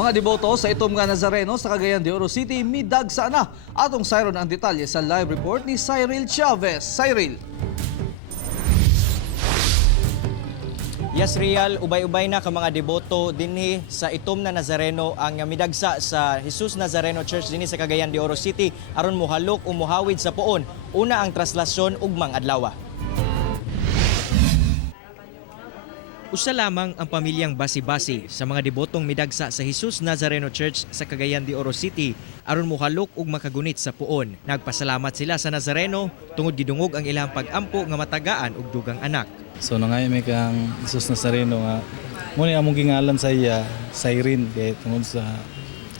Mga deboto sa itom nga Nazareno sa Cagayan de Oro City, midagsa na. Atong sayron ang detalye sa live report ni Cyril Chavez. Cyril. Yes, Real, ubay-ubay na ka mga deboto dinhi sa itom na Nazareno ang midagsa sa Jesus Nazareno Church dinhi sa Cagayan de Oro City aron muhalok o muhawid sa puon. Una ang traslasyon ugmang adlaw. Usa lamang ang pamilyang basi-basi sa mga debotong midagsa sa Jesus Nazareno Church sa Cagayan de Oro City aron muhalok ug makagunit sa puon. Nagpasalamat sila sa Nazareno tungod gidungog ang ilang pag-ampo nga matagaan og dugang anak. So nangay may kang Jesus Nazareno nga muni among gingalan sa iya Cyril kay tungod sa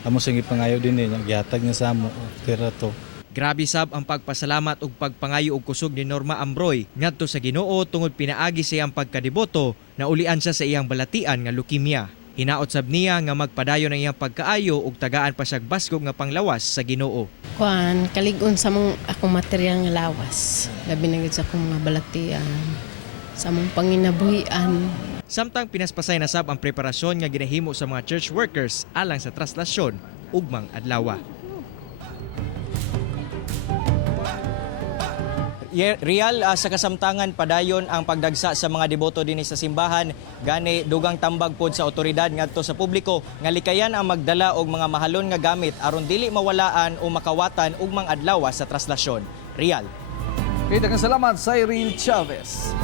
amo sing ipangayo din niya gihatag niya sa amo tira to. Grabe sab ang pagpasalamat ug pagpangayo og kusog ni Norma Ambroy ngadto sa Ginoo tungod pinaagi sa iyang pagkadeboto na ulian siya sa iyang balatian nga leukemia. Hinaot sab niya nga magpadayon ang iyang pagkaayo ug tagaan pa siyang basgog nga panglawas sa Ginoo. Kuan kalig-on sa mong akong material nga lawas. Labi na gid sa akong mga balatian sa mong panginabuhian. Samtang pinaspasay na sab ang preparasyon nga ginahimo sa mga church workers alang sa traslasyon ugmang adlaw. Real, sa kasamtangan padayon ang pagdagsa sa mga deboto dinhi sa simbahan gani dugang tambag pod sa otoridad ngadto sa publiko nga likayan ang magdala og mga mahalon nga gamit aron dili mawalaan o makawatan ugmang adlaw sa traslasyon. Real. Daghang salamat, Cyril Chavez.